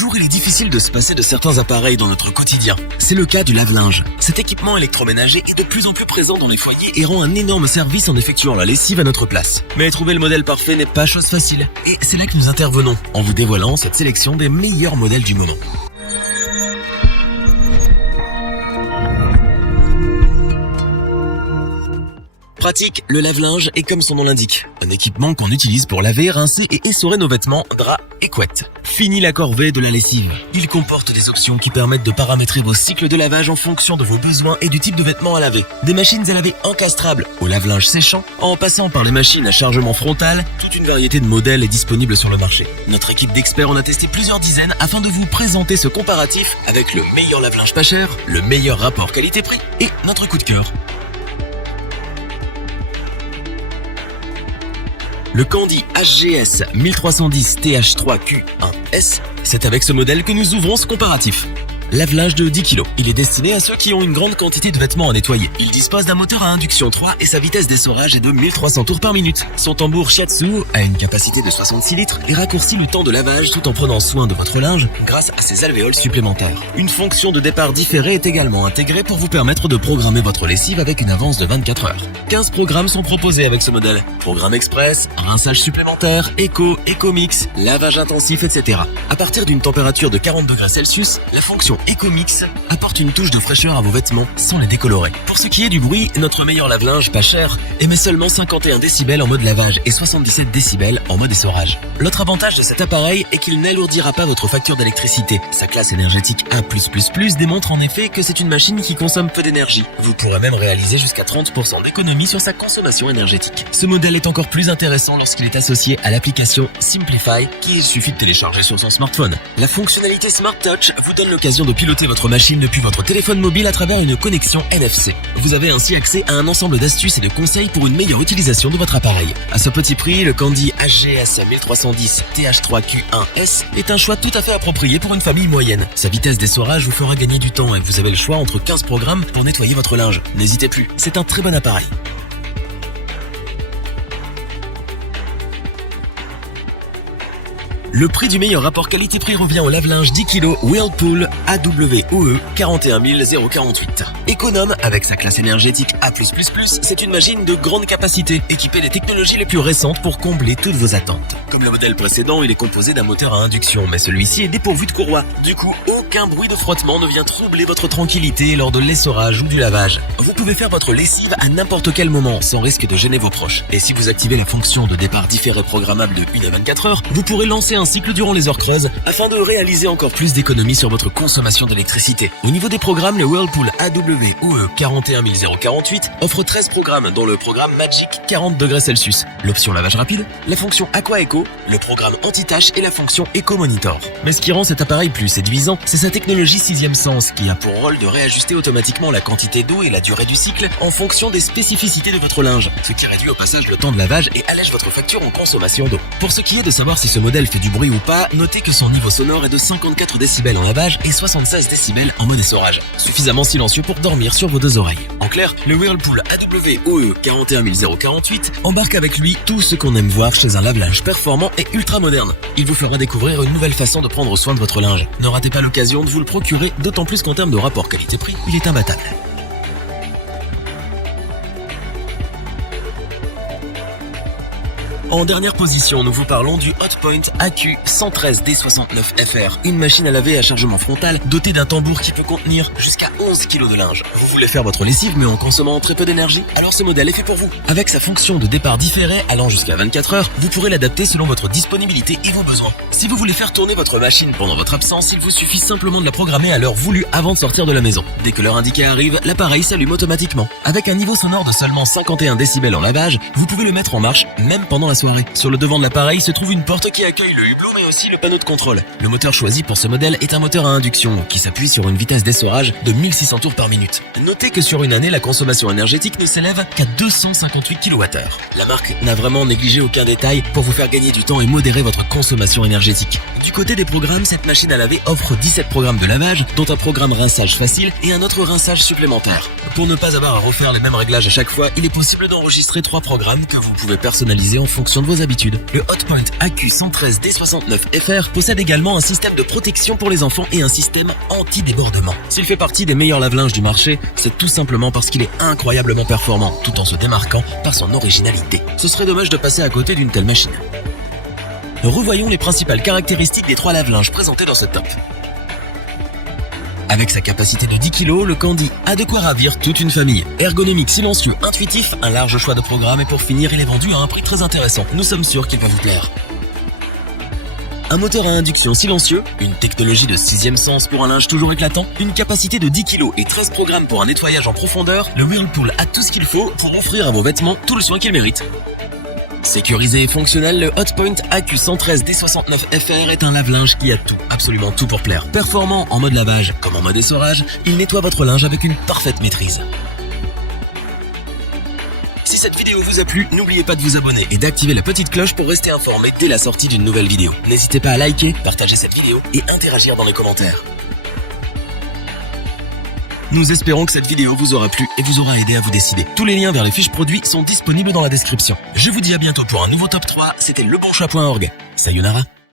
jours, il est difficile de se passer de certains appareils dans notre quotidien. C'est le cas du lave-linge. Cet équipement électroménager est de plus en plus présent dans les foyers et rend un énorme service en effectuant la lessive à notre place. Mais trouver le modèle parfait n'est pas chose facile. Et c'est là que nous intervenons, en vous dévoilant cette sélection des meilleurs modèles du moment. Pratique, le lave-linge est comme son nom l'indique. Un équipement qu'on utilise pour laver, rincer et essorer nos vêtements, draps et couettes. Fini la corvée de la lessive. Il comporte des options qui permettent de paramétrer vos cycles de lavage en fonction de vos besoins et du type de vêtements à laver. Des machines à laver encastrables au lave-linge séchant, en passant par les machines à chargement frontal, toute une variété de modèles est disponible sur le marché. Notre équipe d'experts en a testé plusieurs dizaines afin de vous présenter ce comparatif avec le meilleur lave-linge pas cher, le meilleur rapport qualité-prix et notre coup de cœur. Le Candy HGS 1310 TH3Q1S, c'est avec ce modèle que nous ouvrons ce comparatif. Lave-linge de 10 kg. Il est destiné à ceux qui ont une grande quantité de vêtements à nettoyer. Il dispose d'un moteur à induction 3 et sa vitesse d'essorage est de 1300 tours par minute. Son tambour Shiatsu a une capacité de 66 litres et raccourcit le temps de lavage tout en prenant soin de votre linge grâce à ses alvéoles supplémentaires. Une fonction de départ différé est également intégrée pour vous permettre de programmer votre lessive avec une avance de 24 heures. 15 programmes sont proposés avec ce modèle. Programme express, rinçage supplémentaire, éco-mix, lavage intensif, etc. À partir d'une température de 40 degrés Celsius, la fonction EcoMix apporte une touche de fraîcheur à vos vêtements sans les décolorer. Pour ce qui est du bruit, notre meilleur lave-linge pas cher émet seulement 51 décibels en mode lavage et 77 décibels en mode essorage. L'autre avantage de cet appareil est qu'il n'alourdira pas votre facture d'électricité. Sa classe énergétique A+++ démontre en effet que c'est une machine qui consomme peu d'énergie. Vous pourrez même réaliser jusqu'à 30% d'économie sur sa consommation énergétique. Ce modèle est encore plus intéressant lorsqu'il est associé à l'application Simplify qu'il suffit de télécharger sur son smartphone. La fonctionnalité Smart Touch vous donne l'occasion de piloter votre machine depuis votre téléphone mobile à travers une connexion NFC. Vous avez ainsi accès à un ensemble d'astuces et de conseils pour une meilleure utilisation de votre appareil. À ce petit prix, le Candy HGS 1310 TH3Q1S est un choix tout à fait approprié pour une famille moyenne. Sa vitesse d'essorage vous fera gagner du temps et vous avez le choix entre 15 programmes pour nettoyer votre linge. N'hésitez plus, c'est un très bon appareil. Le prix du meilleur rapport qualité-prix revient au lave-linge 10 kg Whirlpool AWOE 41048. Économe avec sa classe énergétique A+++, c'est une machine de grande capacité, équipée des technologies les plus récentes pour combler toutes vos attentes. Comme le modèle précédent, il est composé d'un moteur à induction, mais celui-ci est dépourvu de courroie. Du coup, aucun bruit de frottement ne vient troubler votre tranquillité lors de l'essorage ou du lavage. Vous pouvez faire votre lessive à n'importe quel moment, sans risque de gêner vos proches. Et si vous activez la fonction de départ différé programmable de 1 à 24 heures, vous pourrez lancer un cycle durant les heures creuses afin de réaliser encore plus d'économies sur votre consommation d'électricité. Au niveau des programmes, le Whirlpool AWOE 41048 offre 13 programmes dont le programme Magic 40 degrés Celsius, l'option lavage rapide, la fonction Aqua Eco, le programme anti-tache et la fonction Eco Monitor. Mais ce qui rend cet appareil plus séduisant, c'est sa technologie 6e sens qui a pour rôle de réajuster automatiquement la quantité d'eau et la durée du cycle en fonction des spécificités de votre linge, ce qui réduit au passage le temps de lavage et allège votre facture en consommation d'eau. Pour ce qui est de savoir si ce modèle fait du bruit ou pas, notez que son niveau sonore est de 54 décibels en lavage et 76 décibels en mode essorage, suffisamment silencieux pour dormir sur vos deux oreilles. En clair, le Whirlpool AWOE 41048 embarque avec lui tout ce qu'on aime voir chez un lave-linge performant et ultra moderne. Il vous fera découvrir une nouvelle façon de prendre soin de votre linge. Ne ratez pas l'occasion de vous le procurer, d'autant plus qu'en termes de rapport qualité-prix, il est imbattable. En dernière position, nous vous parlons du Hotpoint AQ113D69FR, une machine à laver à chargement frontal dotée d'un tambour qui peut contenir jusqu'à 11 kg de linge. Vous voulez faire votre lessive mais en consommant très peu d'énergie? Alors ce modèle est fait pour vous. Avec sa fonction de départ différé allant jusqu'à 24 heures, vous pourrez l'adapter selon votre disponibilité et vos besoins. Si vous voulez faire tourner votre machine pendant votre absence, il vous suffit simplement de la programmer à l'heure voulue avant de sortir de la maison. Dès que l'heure indiquée arrive, l'appareil s'allume automatiquement. Avec un niveau sonore de seulement 51 décibels en lavage, vous pouvez le mettre en marche même pendant la soirée. Sur le devant de l'appareil se trouve une porte qui accueille le hublot mais aussi le panneau de contrôle. Le moteur choisi pour ce modèle est un moteur à induction qui s'appuie sur une vitesse d'essorage de 1600 tours par minute. Notez que sur une année, la consommation énergétique ne s'élève qu'à 258 kWh. La marque n'a vraiment négligé aucun détail pour vous faire gagner du temps et modérer votre consommation énergétique. Du côté des programmes, cette machine à laver offre 17 programmes de lavage, dont un programme rinçage facile et un autre rinçage supplémentaire. Pour ne pas avoir à refaire les mêmes réglages à chaque fois, il est possible d'enregistrer 3 programmes que vous pouvez personnaliser en fonction fonction de vos habitudes. Le Hotpoint AQ113D69FR possède également un système de protection pour les enfants et un système anti-débordement. S'il fait partie des meilleurs lave-linges du marché, c'est tout simplement parce qu'il est incroyablement performant, tout en se démarquant par son originalité. Ce serait dommage de passer à côté d'une telle machine. Revoyons les principales caractéristiques des 3 lave-linges présentés dans ce top. Avec sa capacité de 10 kg, le Candy a de quoi ravir toute une famille. Ergonomique, silencieux, intuitif, un large choix de programmes et pour finir, il est vendu à un prix très intéressant. Nous sommes sûrs qu'il va vous plaire. Un moteur à induction silencieux, une technologie de 6e sens pour un linge toujours éclatant, une capacité de 10 kg et 13 programmes pour un nettoyage en profondeur, le Whirlpool a tout ce qu'il faut pour offrir à vos vêtements tout le soin qu'ils méritent. Sécurisé et fonctionnel, le Hotpoint AQ113D69FR est un lave-linge qui a tout, absolument tout pour plaire. Performant en mode lavage comme en mode essorage, il nettoie votre linge avec une parfaite maîtrise. Si cette vidéo vous a plu, n'oubliez pas de vous abonner et d'activer la petite cloche pour rester informé dès la sortie d'une nouvelle vidéo. N'hésitez pas à liker, partager cette vidéo et interagir dans les commentaires. Nous espérons que cette vidéo vous aura plu et vous aura aidé à vous décider. Tous les liens vers les fiches produits sont disponibles dans la description. Je vous dis à bientôt pour un nouveau top 3, c'était lebonchoix.org. Sayonara.